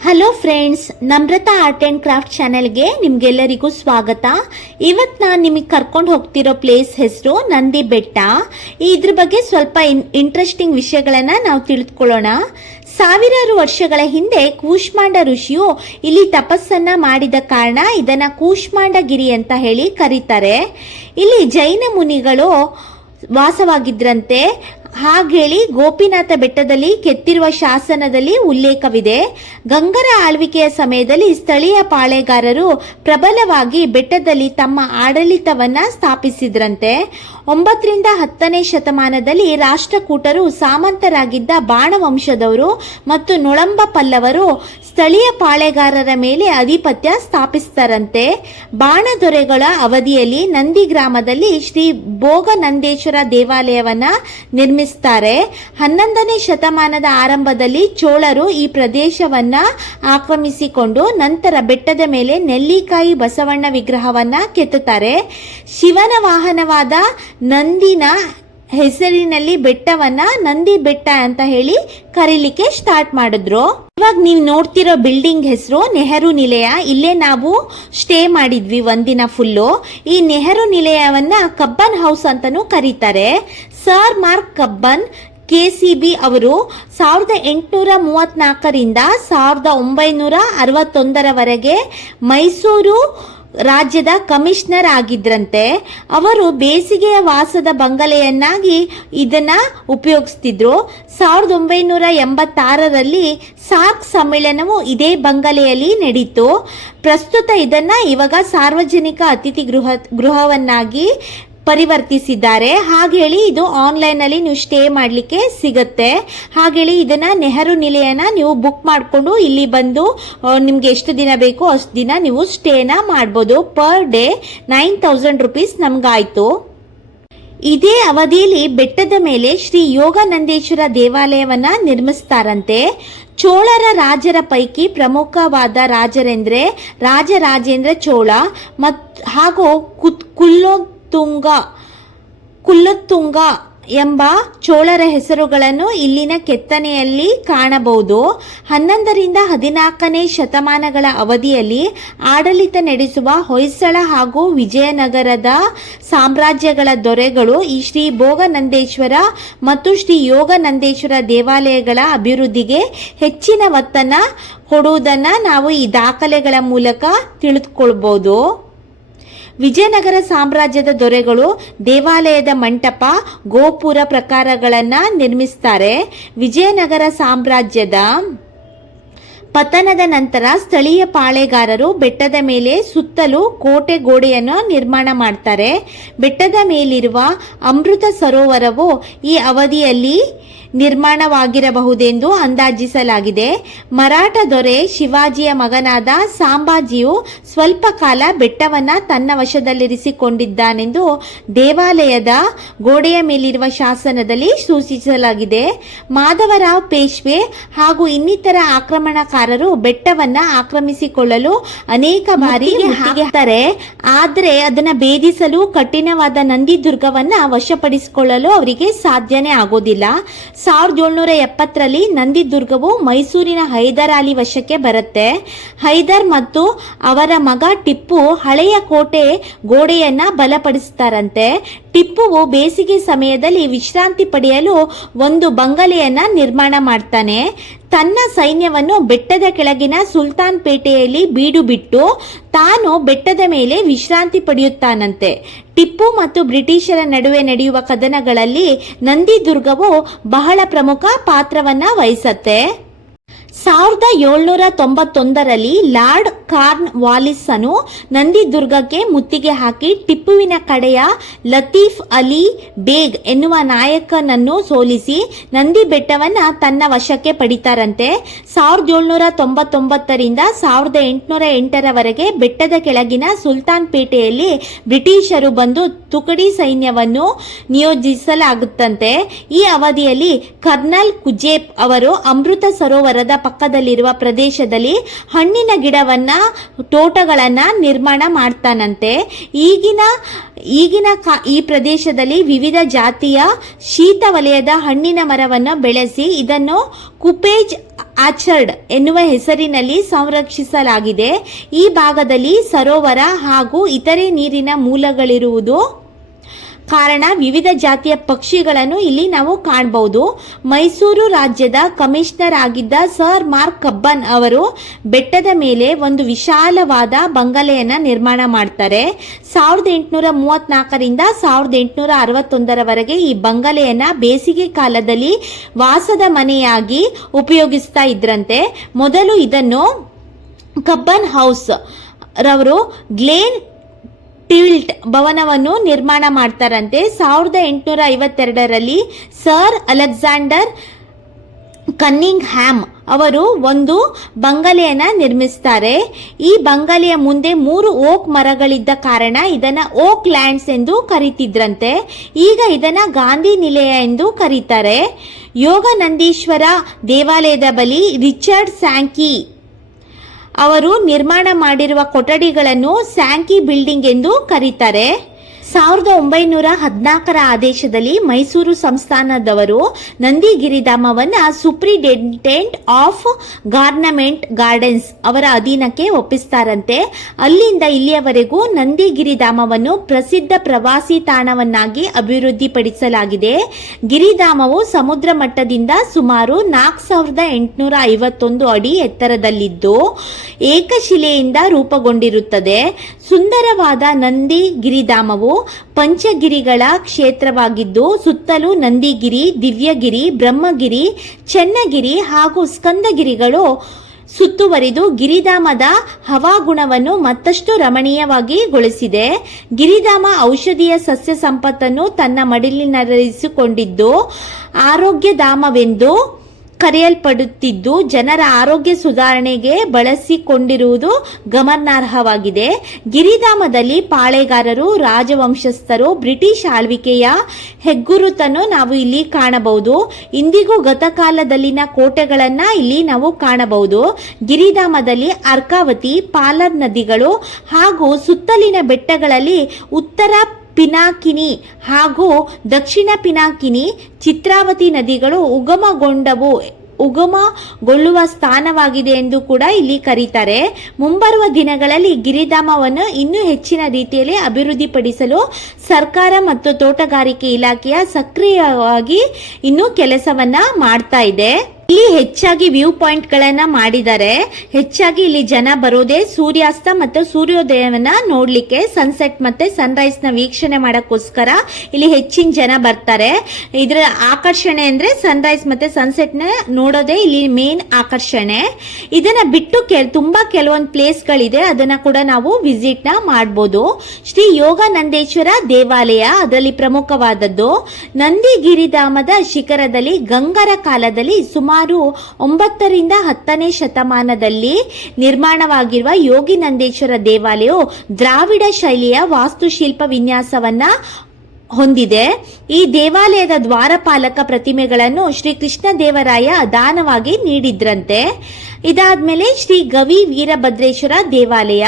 Hello friends, Namrata art and craft ಚಾನೆಲ್ಗೆ ನಿಮ್ಗೆಲ್ಲರಿಗೂ ಸ್ವಾಗತ. ಇವತ್ತು ನಾನು ನಿಮಗೆ ಕರ್ಕೊಂಡು ಹೋಗ್ತಿರೋ ಪ್ಲೇಸ್ ಹೆಸರು ನಂದಿ ಬೆಟ್ಟ. ಇದ್ರ ಬಗ್ಗೆ ಸ್ವಲ್ಪ ಇಂಟ್ರೆಸ್ಟಿಂಗ್ ವಿಷಯಗಳನ್ನು ನಾವು ತಿಳಿದುಕೊಳ್ಳೋಣ. ಸಾವಿರಾರು ವರ್ಷಗಳ ಹಿಂದೆ ಕೂಷ್ಮಾಂಡ ಋಷಿಯು ಇಲ್ಲಿ ತಪಸ್ಸನ್ನ ಮಾಡಿದ ಕಾರಣ ಇದನ್ನ ಕೂಷ್ಮಾಂಡಗಿರಿ ಅಂತ ಹೇಳಿ ಕರೀತಾರೆ. ಇಲ್ಲಿ ಜೈನ ಮುನಿಗಳು ವಾಸವಾಗಿದ್ರಂತೆ. ಹಾಗೇಳಿ ಗೋಪಿನಾಥ ಬೆಟ್ಟದಲ್ಲಿ ಕೆತ್ತಿರುವ ಶಾಸನದಲ್ಲಿ ಉಲ್ಲೇಖವಿದೆ. ಗಂಗರ ಆಳ್ವಿಕೆಯ ಸಮಯದಲ್ಲಿ ಸ್ಥಳೀಯ ಪಾಳೆಗಾರರು ಪ್ರಬಲವಾಗಿ ಬೆಟ್ಟದಲ್ಲಿ ತಮ್ಮ ಆಡಳಿತವನ್ನ ಸ್ಥಾಪಿಸಿದ್ರಂತೆ. 9ರಿಂದ 10ನೇ ಶತಮಾನದಲ್ಲಿ ರಾಷ್ಟ್ರಕೂಟರು ಸಾಮಂತರಾಗಿದ್ದ ಬಾಣ ವಂಶದವರು ಮತ್ತು ನೊಳಂಬ ಪಲ್ಲವರು ಸ್ಥಳೀಯ ಪಾಳೆಗಾರರ ಮೇಲೆ ಆಧಿಪತ್ಯ ಸ್ಥಾಪಿಸ್ತಾರಂತೆ. ಬಾಣದೊರೆಗಳ ಅವಧಿಯಲ್ಲಿ ನಂದಿ ಗ್ರಾಮದಲ್ಲಿ ಶ್ರೀ ಭೋಗನಂದೇಶ್ವರ ದೇವಾಲಯವನ್ನ ನಿರ್ಮಿಸ್ತಾರೆ. 11ನೇ ಶತಮಾನದ ಆರಂಭದಲ್ಲಿ ಚೋಳರು ಈ ಪ್ರದೇಶವನ್ನ ಆಕ್ರಮಿಸಿಕೊಂಡು ನಂತರ ಬೆಟ್ಟದ ಮೇಲೆ ನೆಲ್ಲಿಕಾಯಿ ಬಸವಣ್ಣ ವಿಗ್ರಹವನ್ನ ಕೆತ್ತುತ್ತಾರೆ. ಶಿವನ ವಾಹನವಾದ ನಂದಿನ ಹೆಸರಿನಲ್ಲಿ ಬೆಟ್ಟವನ್ನ ನಂದಿ ಬೆಟ್ಟ ಅಂತ ಹೇಳಿ ಕರೀಲಿಕ್ಕೆ ಸ್ಟಾರ್ಟ್ ಮಾಡಿದ್ರು. ಇವಾಗ ನೀವು ನೋಡ್ತಿರೋ ಬಿಲ್ಡಿಂಗ್ ಹೆಸರು ನೆಹರು ನಿಲಯ. ಇಲ್ಲೇ ನಾವು ಸ್ಟೇ ಮಾಡಿದ್ವಿ ಒಂದಿನ ಫುಲ್ಲು. ಈ ನೆಹರು ನಿಲಯವನ್ನ ಕಬ್ಬನ್ ಹೌಸ್ ಅಂತಾನೂ ಕರೀತಾರೆ. ಸರ್ ಮಾರ್ಕ್ ಕಬ್ಬನ್ KCB ಅವರು 1834ರಿಂದ 1961ರವರೆಗೆ ಮೈಸೂರು ರಾಜ್ಯದ ಕಮಿಷನರ್ ಆಗಿದ್ರಂತೆ. ಅವರು ಬೇಸಿಗೆಯ ವಾಸದ ಬಂಗಲೆಯನ್ನಾಗಿ ಇದನ್ನ ಉಪಯೋಗಿಸ್ತಿದ್ರು. 1986ರಲ್ಲಿ ಸಾರ್ಕ್ ಸಮ್ಮೇಳನವು ಇದೇ ಬಂಗಲೆಯಲ್ಲಿ ನಡೀತು. ಪ್ರಸ್ತುತ ಇದನ್ನ ಇವಾಗ ಸಾರ್ವಜನಿಕ ಅತಿಥಿ ಗೃಹವನ್ನಾಗಿ ಪರಿವರ್ತಿಸಿದ್ದಾರೆ. ಹಾಗೇಳಿ ಇದು ಆನ್ಲೈನ್ ಅಲ್ಲಿ ನೀವು ಸ್ಟೇ ಮಾಡಲಿಕ್ಕೆ ಸಿಗುತ್ತೆ. ಹಾಗೇಳಿ ಇದನ್ನ ನೆಹರು ನಿಲಯನ ನೀವು ಬುಕ್ ಮಾಡಿಕೊಂಡು ಇಲ್ಲಿ ಬಂದು ನಿಮ್ಗೆ ಎಷ್ಟು ದಿನ ಬೇಕೋ ಅಷ್ಟು ದಿನ ನೀವು ಸ್ಟೇನ ಮಾಡ್ಬೋದು. ಪರ್ ಡೇ 9000 ರೂಪೀಸ್ ನಮ್ಗಾಯ್ತು. ಇದೇ ಅವಧಿಯಲ್ಲಿ ಬೆಟ್ಟದ ಮೇಲೆ ಶ್ರೀ ಯೋಗಾನಂದೇಶ್ವರ ದೇವಾಲಯವನ್ನ ನಿರ್ಮಿಸ್ತಾರಂತೆ. ಚೋಳರ ರಾಜರ ಪೈಕಿ ಪ್ರಮುಖವಾದ ರಾಜರೆಂದ್ರೆ ರಾಜರಾಜೇಂದ್ರ ಚೋಳ ಹಾಗೂ ಕುಲ್ಲತ್ತುಂಗ ಎಂಬ ಚೋಳರ ಹೆಸರುಗಳನ್ನು ಇಲ್ಲಿನ ಕೆತ್ತನೆಯಲ್ಲಿ ಕಾಣಬಹುದು. 11ರಿಂದ 14ನೇ ಶತಮಾನಗಳ ಅವಧಿಯಲ್ಲಿ ಆಡಳಿತ ನಡೆಸುವ ಹೊಯ್ಸಳ ಹಾಗೂ ವಿಜಯನಗರದ ಸಾಮ್ರಾಜ್ಯಗಳ ದೊರೆಗಳು ಈ ಶ್ರೀ ಭೋಗನಂದೇಶ್ವರ ಮತ್ತು ಶ್ರೀ ಯೋಗಾನಂದೇಶ್ವರ ದೇವಾಲಯಗಳ ಅಭಿವೃದ್ಧಿಗೆ ಹೆಚ್ಚಿನ ಒತ್ತನ್ನ ಕೊಡುವುದನ್ನ ನಾವು ಈ ದಾಖಲೆಗಳ ಮೂಲಕ ತಿಳಿದುಕೊಳ್ಬಹುದು. ವಿಜಯನಗರ ಸಾಮ್ರಾಜ್ಯದ ದೊರೆಗಳು ದೇವಾಲಯದ ಮಂಟಪ, ಗೋಪುರ ಪ್ರಕಾರಗಳನ್ನ ನಿರ್ಮಿಸ್ತಾರೆ. ವಿಜಯನಗರ ಸಾಮ್ರಾಜ್ಯದ ಪತನದ ನಂತರ ಸ್ಥಳೀಯ ಪಾಳೆಗಾರರು ಬೆಟ್ಟದ ಮೇಲೆ ಸುತ್ತಲೂ ಕೋಟೆ ಗೋಡೆಯನ್ನು ನಿರ್ಮಾಣ ಮಾಡ್ತಾರೆ. ಬೆಟ್ಟದ ಮೇಲಿರುವ ಅಮೃತ ಸರೋವರವು ಈ ಅವಧಿಯಲ್ಲಿ ನಿರ್ಮಾಣವಾಗಿರಬಹುದೆಂದು ಅಂದಾಜಿಸಲಾಗಿದೆ. ಮರಾಠ ದೊರೆ ಶಿವಾಜಿಯ ಮಗನಾದ ಸಾಂಬಾಜಿಯು ಸ್ವಲ್ಪ ಕಾಲ ಬೆಟ್ಟವನ್ನ ತನ್ನ ವಶದಲ್ಲಿರಿಸಿಕೊಂಡಿದ್ದಾನೆಂದು ದೇವಾಲಯದ ಗೋಡೆಯ ಮೇಲಿರುವ ಶಾಸನದಲ್ಲಿ ಸೂಚಿಸಲಾಗಿದೆ. ಮಾಧವರಾವ್ ಪೇಶ್ವೆ ಹಾಗೂ ಇನ್ನಿತರ ಆಕ್ರಮಣಕಾರರು ಬೆಟ್ಟವನ್ನ ಆಕ್ರಮಿಸಿಕೊಳ್ಳಲು ಅನೇಕ ಬಾರಿ ಹಾಕ್ತಾರೆ. ಆದ್ರೆ ಅದನ್ನ ಭೇದಿಸಲು ಕಠಿಣವಾದ ನಂದಿ ದುರ್ಗವನ್ನ ವಶಪಡಿಸಿಕೊಳ್ಳಲು ಅವರಿಗೆ ಸಾಧ್ಯನೇ ಆಗೋದಿಲ್ಲ. 1770ರಲ್ಲಿ ನಂದಿ ದುರ್ಗವು ಮೈಸೂರಿನ ಹೈದರ್ ಅಲಿ ವಶಕ್ಕೆ ಬರುತ್ತೆ. ಹೈದರ್ ಮತ್ತು ಅವರ ಮಗ ಟಿಪ್ಪು ಹಳೆಯ ಕೋಟೆ ಗೋಡೆಯನ್ನ ಬಲಪಡಿಸುತ್ತಾರಂತೆ. ಟಿಪ್ಪುವು ಬೇಸಿಗೆ ಸಮಯದಲ್ಲಿ ವಿಶ್ರಾಂತಿ ಪಡೆಯಲು ಒಂದು ಬಂಗಲೆಯನ್ನ ನಿರ್ಮಾಣ ಮಾಡ್ತಾನೆ. ತನ್ನ ಸೈನ್ಯವನ್ನು ಬೆಟ್ಟದ ಕೆಳಗಿನ ಸುಲ್ತಾನ್ ಪೇಟೆಯಲ್ಲಿ ಬೀಡು ಬಿಟ್ಟು ತಾನು ಬೆಟ್ಟದ ಮೇಲೆ ವಿಶ್ರಾಂತಿ ಪಡೆಯುತ್ತಾನಂತೆ. ಟಿಪ್ಪು ಮತ್ತು ಬ್ರಿಟಿಷರ ನಡುವೆ ನಡೆಯುವ ಕದನಗಳಲ್ಲಿ ನಂದಿ ದುರ್ಗವು ಬಹಳ ಪ್ರಮುಖ ಪಾತ್ರವನ್ನ ವಹಿಸುತ್ತೆ. 1791ರಲ್ಲಿ ಲಾರ್ಡ್ ಕಾರ್ನ್ ವಾಲಿಸನು ನಂದಿ ದುರ್ಗಕ್ಕೆ ಮುತ್ತಿಗೆ ಹಾಕಿ ಟಿಪ್ಪುವಿನ ಕಡೆಯ ಲತೀಫ್ ಅಲಿ ಬೇಗ್ ಎನ್ನುವ ನಾಯಕನನ್ನು ಸೋಲಿಸಿ ನಂದಿ ಬೆಟ್ಟವನ್ನ ತನ್ನ ವಶಕ್ಕೆ ಪಡಿತಾರಂತೆ. 1799ರಿಂದ 1808ರವರೆಗೆ ಬೆಟ್ಟದ ಕೆಳಗಿನ ಸುಲ್ತಾನ್ ಪೇಟೆಯಲ್ಲಿ ಬ್ರಿಟಿಷರು ಬಂದು ತುಕಡಿ ಸೈನ್ಯವನ್ನು ನಿಯೋಜಿಸಲಾಗುತ್ತಂತೆ. ಈ ಅವಧಿಯಲ್ಲಿ ಕರ್ನಲ್ ಕುಜೇಪ್ ಅವರು ಅಮೃತ ಸರೋವರದ ಪಕ್ಕದಲ್ಲಿರುವ ಪ್ರದೇಶದಲ್ಲಿ ಹಣ್ಣಿನ ಗಿಡವನ್ನ ತೋಟಗಳನ್ನ ನಿರ್ಮಾಣ ಮಾಡ್ತಾನಂತೆ. ಈ ಪ್ರದೇಶದಲ್ಲಿ ವಿವಿಧ ಜಾತಿಯ ಶೀತ ವಲಯದ ಹಣ್ಣಿನ ಮರವನ್ನು ಬೆಳೆಸಿ ಇದನ್ನು ಕುಪೇಜ್ ಆರ್ಚರ್ಡ್ ಎನ್ನುವ ಹೆಸರಿನಲ್ಲಿ ಸಂರಕ್ಷಿಸಲಾಗಿದೆ. ಈ ಭಾಗದಲ್ಲಿ ಸರೋವರ ಹಾಗೂ ಇತರೆ ನೀರಿನ ಮೂಲಗಳಿರುವುದು ಕಾರಣ ವಿವಿಧ ಜಾತಿಯ ಪಕ್ಷಿಗಳನ್ನು ಇಲ್ಲಿ ನಾವು ಕಾಣಬಹುದು. ಮೈಸೂರು ರಾಜ್ಯದ ಕಮಿಷನರ್ ಆಗಿದ್ದ ಸರ್ ಮಾರ್ಕ್ ಕಬ್ಬನ್ ಅವರು ಬೆಟ್ಟದ ಮೇಲೆ ಒಂದು ವಿಶಾಲವಾದ ಬಂಗಲೆಯನ್ನ ನಿರ್ಮಾಣ ಮಾಡ್ತಾರೆ. 1834ರಿಂದ 1861ರವರೆಗೆ ಈ ಬಂಗಲೆಯನ್ನ ಬೇಸಿಗೆ ಕಾಲದಲ್ಲಿ ವಾಸದ ಮನೆಯಾಗಿ ಉಪಯೋಗಿಸ್ತಾ ಇದ್ರಂತೆ. ಮೊದಲು ಇದನ್ನು ಕಬ್ಬನ್ ಹೌಸ್ ರವರು ಗ್ಲೇನ್ ಟಿಲ್ಟ್ ಭವನವನ್ನು ನಿರ್ಮಾಣ ಮಾಡ್ತಾರಂತೆ. 1852ರಲ್ಲಿ ಸರ್ ಅಲೆಕ್ಸಾಂಡರ್ ಕನ್ನಿಂಗ್ ಹ್ಯಾಮ್ ಅವರು ಒಂದು ಬಂಗಲೆಯನ್ನ ನಿರ್ಮಿಸ್ತಾರೆ. ಈ ಬಂಗಲೆಯ ಮುಂದೆ 3 ಓಕ್ ಮರಗಳಿದ್ದ ಕಾರಣ ಇದನ್ನ ಓಕ್ ಲ್ಯಾಂಡ್ಸ್ ಎಂದು ಕರೀತಿದ್ರಂತೆ. ಈಗ ಇದನ್ನ ಗಾಂಧಿ ನಿಲಯ ಎಂದು ಕರೀತಾರೆ. ಯೋಗಾನಂದೀಶ್ವರ ದೇವಾಲಯದ ಬಳಿ ರಿಚರ್ಡ್ ಸ್ಯಾಂಕಿ ಅವರು ನಿರ್ಮಾಣ ಮಾಡಿರುವ ಕೊಠಡಿಗಳನ್ನು ಸ್ಯಾಂಕಿ ಬಿಲ್ಡಿಂಗ್ ಎಂದು ಕರೀತಾರೆ. 1914ರ ಆದೇಶದಲ್ಲಿ ಮೈಸೂರು ಸಂಸ್ಥಾನದವರು ನಂದಿಗಿರಿಧಾಮವನ್ನ ಸುಪ್ರಿಟೆಂಡೆಂಟ್ ಆಫ್ ಗವರ್ನಮೆಂಟ್ ಗಾರ್ಡನ್ಸ್ ಅವರ ಅಧೀನಕ್ಕೆ ಒಪ್ಪಿಸ್ತಾರಂತೆ. ಅಲ್ಲಿಂದ ಇಲ್ಲಿಯವರೆಗೂ ನಂದಿಗಿರಿಧಾಮವನ್ನು ಪ್ರಸಿದ್ಧ ಪ್ರವಾಸಿ ತಾಣವನ್ನಾಗಿ ಅಭಿವೃದ್ಧಿಪಡಿಸಲಾಗಿದೆ. ಗಿರಿಧಾಮವು ಸಮುದ್ರ ಮಟ್ಟದಿಂದ ಸುಮಾರು 4851 ಅಡಿ ಎತ್ತರದಲ್ಲಿದ್ದು ಏಕಶಿಲೆಯಿಂದ ರೂಪುಗೊಂಡಿರುತ್ತದೆ. ಸುಂದರವಾದ ನಂದಿಗಿರಿಧಾಮವು ಪಂಚಗಿರಿಗಳ ಕ್ಷೇತ್ರವಾಗಿದ್ದು ಸುತ್ತಲೂ ನಂದಿಗಿರಿ, ದಿವ್ಯಗಿರಿ, ಬ್ರಹ್ಮಗಿರಿ, ಚೆನ್ನಗಿರಿ ಹಾಗೂ ಸ್ಕಂದಗಿರಿಗಳು ಸುತ್ತುವರಿದು ಗಿರಿಧಾಮದ ಹವಾಗುಣವನ್ನು ಮತ್ತಷ್ಟು ರಮಣೀಯವಾಗಿಗೊಳಿಸಿದೆ. ಗಿರಿಧಾಮ ಔಷಧೀಯ ಸಸ್ಯ ಸಂಪತ್ತನ್ನು ತನ್ನ ಮಡಿಲಿನಲ್ಲಿರಿಸಿಕೊಂಡಿದ್ದು ಆರೋಗ್ಯಧಾಮವೆಂದು ಕರೆಯಲ್ಪಡುತ್ತಿದ್ದು ಜನರ ಆರೋಗ್ಯ ಸುಧಾರಣೆಗೆ ಬಳಸಿಕೊಂಡಿರುವುದು ಗಮನಾರ್ಹವಾಗಿದೆ. ಗಿರಿಧಾಮದಲ್ಲಿ ಪಾಳೆಗಾರರು, ರಾಜವಂಶಸ್ಥರು, ಬ್ರಿಟಿಷ್ ಆಳ್ವಿಕೆಯ ಹೆಗ್ಗುರುತನ್ನು ನಾವು ಇಲ್ಲಿ ಕಾಣಬಹುದು. ಇಂದಿಗೂ ಗತಕಾಲದಲ್ಲಿನ ಕೋಟೆಗಳನ್ನ ಇಲ್ಲಿ ನಾವು ಕಾಣಬಹುದು. ಗಿರಿಧಾಮದಲ್ಲಿ ಅರ್ಕಾವತಿ, ಪಾಲರ್ ನದಿಗಳು ಹಾಗೂ ಸುತ್ತಲಿನ ಬೆಟ್ಟಗಳಲ್ಲಿ ಉತ್ತರ ಪಿನಾಕಿನಿ ಹಾಗೂ ದಕ್ಷಿಣ ಪಿನಾಕಿನಿ, ಚಿತ್ರಾವತಿ ನದಿಗಳು ಉಗಮಗೊಳ್ಳುವ ಸ್ಥಾನವಾಗಿದೆ ಎಂದು ಕೂಡ ಇಲ್ಲಿ ಕರೀತಾರೆ. ಮುಂಬರುವ ದಿನಗಳಲ್ಲಿ ಗಿರಿಧಾಮವನ್ನು ಇನ್ನೂ ಹೆಚ್ಚಿನ ರೀತಿಯಲ್ಲಿ ಅಭಿವೃದ್ಧಿಪಡಿಸಲು ಸರ್ಕಾರ ಮತ್ತು ತೋಟಗಾರಿಕೆ ಇಲಾಖೆಯ ಸಕ್ರಿಯವಾಗಿ ಇನ್ನೂ ಕೆಲಸವನ್ನ ಮಾಡ್ತಾ ಇದೆ. ಇಲ್ಲಿ ಹೆಚ್ಚಾಗಿ ವ್ಯೂ ಪಾಯಿಂಟ್ ಗಳನ್ನ ಮಾಡಿದ್ದಾರೆ. ಹೆಚ್ಚಾಗಿ ಇಲ್ಲಿ ಜನ ಬರೋದೇ ಸೂರ್ಯಾಸ್ತ ಮತ್ತು ಸೂರ್ಯೋದಯವನ್ನ ನೋಡ್ಲಿಕ್ಕೆ, ಸನ್ಸೆಟ್ ಮತ್ತೆ ಸನ್ರೈಸ್ ನ ವೀಕ್ಷಣೆ ಮಾಡಕ್ಕೋಸ್ಕರ ಇಲ್ಲಿ ಹೆಚ್ಚಿನ ಜನ ಬರ್ತಾರೆ. ಇದರ ಆಕರ್ಷಣೆ ಅಂದ್ರೆ ಸನ್ರೈಸ್ ಮತ್ತೆ ಸನ್ಸೆಟ್ ನ ನೋಡೋದೇ ಇಲ್ಲಿ ಮೇನ್ ಆಕರ್ಷಣೆ. ಇದನ್ನ ಬಿಟ್ಟು ತುಂಬಾ ಕೆಲವೊಂದು ಪ್ಲೇಸ್ ಗಳಿದೆ, ಅದನ್ನ ಕೂಡ ನಾವು ವಿಸಿಟ್ ನ ಮಾಡಬಹುದು. ಶ್ರೀ ಯೋಗಾನಂದೇಶ್ವರ ದೇವಾಲಯ ಅದರಲ್ಲಿ ಪ್ರಮುಖವಾದದ್ದು. ನಂದಿಗಿರಿಧಾಮದ ಶಿಖರದಲ್ಲಿ ಗಂಗರ ಕಾಲದಲ್ಲಿ ಸುಮಾರು 9ರಿಂದ 10ನೇ ಶತಮಾನದಲ್ಲಿ ನಿರ್ಮಾಣವಾಗಿರುವ ಯೋಗಿನಂದೇಶ್ವರ ದೇವಾಲಯವು ದ್ರಾವಿಡ ಶೈಲಿಯ ವಾಸ್ತುಶಿಲ್ಪ ವಿನ್ಯಾಸವನ್ನ ಹೊಂದಿದೆ. ಈ ದೇವಾಲಯದ ದ್ವಾರಪಾಲಕ ಪ್ರತಿಮೆಗಳನ್ನು ಶ್ರೀ ಕೃಷ್ಣದೇವರಾಯ ದಾನವಾಗಿ ನೀಡಿದ್ರಂತೆ. ಇದಾದ್ಮೇಲೆ ಶ್ರೀ ಗವಿ ವೀರಭದ್ರೇಶ್ವರ ದೇವಾಲಯ,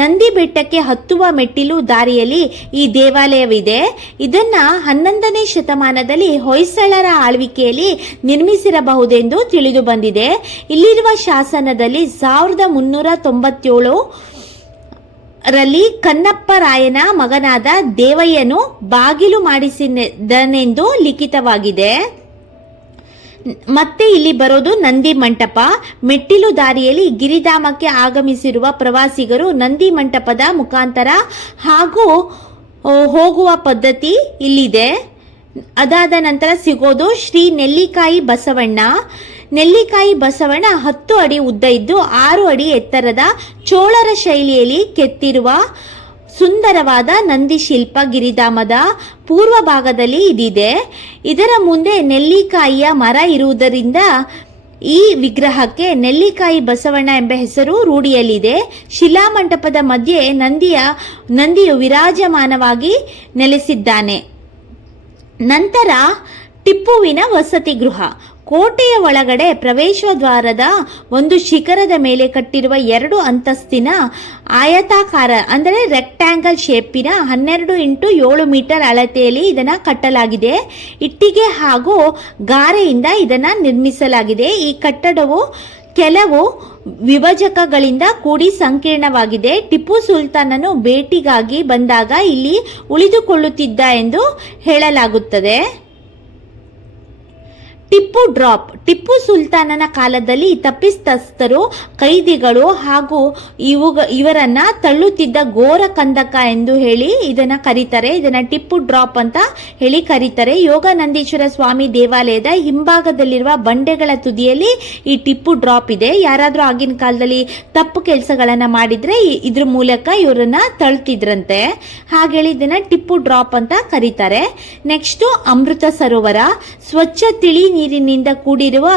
ನಂದಿ ಬೆಟ್ಟಕ್ಕೆ ಹತ್ತುವ ಮೆಟ್ಟಿಲು ದಾರಿಯಲ್ಲಿ ಈ ದೇವಾಲಯವಿದೆ. ಇದನ್ನ 11ನೇ ಶತಮಾನದಲ್ಲಿ ಹೊಯ್ಸಳರ ಆಳ್ವಿಕೆಯಲ್ಲಿ ನಿರ್ಮಿಸಿರಬಹುದೆಂದು ತಿಳಿದು ಬಂದಿದೆ. ಇಲ್ಲಿರುವ ಶಾಸನದಲ್ಲಿ 1397 ರಲ್ಲಿ ಕನ್ನಪ್ಪರಾಯನ ಮಗನಾದ ದೇವಯ್ಯನು ಬಾಗಿಲು ಮಾಡಿಸಿದನೆಂದು ಲಿಖಿತವಾಗಿದೆ. ಮತ್ತೆ ಇಲ್ಲಿ ಬರೋದು ನಂದಿ ಮಂಟಪ. ಮೆಟ್ಟಿಲು ದಾರಿಯಲ್ಲಿ ಗಿರಿಧಾಮಕ್ಕೆ ಆಗಮಿಸಿರುವ ಪ್ರವಾಸಿಗರು ನಂದಿ ಮಂಟಪದ ಮುಖಾಂತರ ಹಾಗೂ ಹೋಗುವ ಪದ್ಧತಿ ಇಲ್ಲಿದೆ. ಅದಾದ ನಂತರ ಸಿಗೋದು ಶ್ರೀ ನೆಲ್ಲಿಕಾಯಿ ಬಸವಣ್ಣ. ನೆಲ್ಲಿಕಾಯಿ ಬಸವಣ್ಣ 10 ಅಡಿ ಉದ್ದ ಇದ್ದು 6 ಅಡಿ ಎತ್ತರದ ಚೋಳರ ಶೈಲಿಯಲ್ಲಿ ಕೆತ್ತಿರುವ ಸುಂದರವಾದ ನಂದಿ ಶಿಲ್ಪ ಗಿರಿಧಾಮದ ಪೂರ್ವ ಭಾಗದಲ್ಲಿ ಇದಿದೆ. ಇದರ ಮುಂದೆ ನೆಲ್ಲಿಕಾಯಿಯ ಮರ ಇರುವುದರಿಂದ ಈ ವಿಗ್ರಹಕ್ಕೆ ನೆಲ್ಲಿಕಾಯಿ ಬಸವಣ್ಣ ಎಂಬ ಹೆಸರು ರೂಢಿಯಲ್ಲಿದೆ. ಶಿಲಾಮಂಟಪದ ಮಧ್ಯೆ ನಂದಿಯು ವಿರಾಜಮಾನವಾಗಿ ನೆಲೆಸಿದ್ದಾನೆ. ನಂತರ ಟಿಪ್ಪುವಿನ ವಸತಿ ಗೃಹ. ಕೋಟೆಯ ಒಳಗಡೆ ಪ್ರವೇಶದ್ವಾರದ ಒಂದು ಶಿಖರದ ಮೇಲೆ ಕಟ್ಟಿರುವ 2 ಅಂತಸ್ತಿನ ಆಯತಾಕಾರ ಅಂದರೆ ರೆಕ್ಟ್ಯಾಂಗಲ್ ಶೇಪಿನ 12x7 ಮೀಟರ್ ಅಳತೆಯಲ್ಲಿ ಇದನ್ನ ಕಟ್ಟಲಾಗಿದೆ. ಇಟ್ಟಿಗೆ ಹಾಗೂ ಗಾರೆಯಿಂದ ಇದನ್ನ ನಿರ್ಮಿಸಲಾಗಿದೆ. ಈ ಕಟ್ಟಡವು ಕೆಲವು ವಿಭಜಕಗಳಿಂದ ಕೂಡಿ ಸಂಕೀರ್ಣವಾಗಿದೆ. ಟಿಪ್ಪು ಸುಲ್ತಾನನು ಭೇಟಿಗಾಗಿ ಬಂದಾಗ ಇಲ್ಲಿ ಉಳಿದುಕೊಳ್ಳುತ್ತಿದ್ದ ಎಂದು ಹೇಳಲಾಗುತ್ತದೆ. ಟಿಪ್ಪು ಡ್ರಾಪ್. ಟಿಪ್ಪು ಸುಲ್ತಾನನ ಕಾಲದಲ್ಲಿ ತಪ್ಪಿತಸ್ಥರು, ಕೈದಿಗಳು ಹಾಗೂ ಇವರನ್ನ ತಳ್ಳುತ್ತಿದ್ದ ಘೋರ ಕಂದಕ ಎಂದು ಹೇಳಿ ಇದನ್ನ ಕರೀತಾರೆ. ಇದನ್ನ ಟಿಪ್ಪು ಡ್ರಾಪ್ ಅಂತ ಹೇಳಿ ಕರೀತಾರೆ. ಯೋಗಾನಂದೀಶ್ವರ ಸ್ವಾಮಿ ದೇವಾಲಯದ ಹಿಂಭಾಗದಲ್ಲಿರುವ ಬಂಡೆಗಳ ತುದಿಯಲ್ಲಿ ಈ ಟಿಪ್ಪು ಡ್ರಾಪ್ ಇದೆ. ಯಾರಾದ್ರೂ ಆಗಿನ ಕಾಲದಲ್ಲಿ ತಪ್ಪು ಕೆಲಸಗಳನ್ನ ಮಾಡಿದ್ರೆ ಇದ್ರ ಮೂಲಕ ಇವರನ್ನ ತಳ್ತಿದ್ರಂತೆ. ಹಾಗೇಳಿ ಇದನ್ನ ಟಿಪ್ಪು ಡ್ರಾಪ್ ಅಂತ ಕರೀತಾರೆ. ನೆಕ್ಸ್ಟ್ ಅಮೃತ ಸರೋವರ. ಸ್ವಚ್ಛ ತಿಳಿ ನೀರಿನಿಂದ ಕೂಡಿರುವ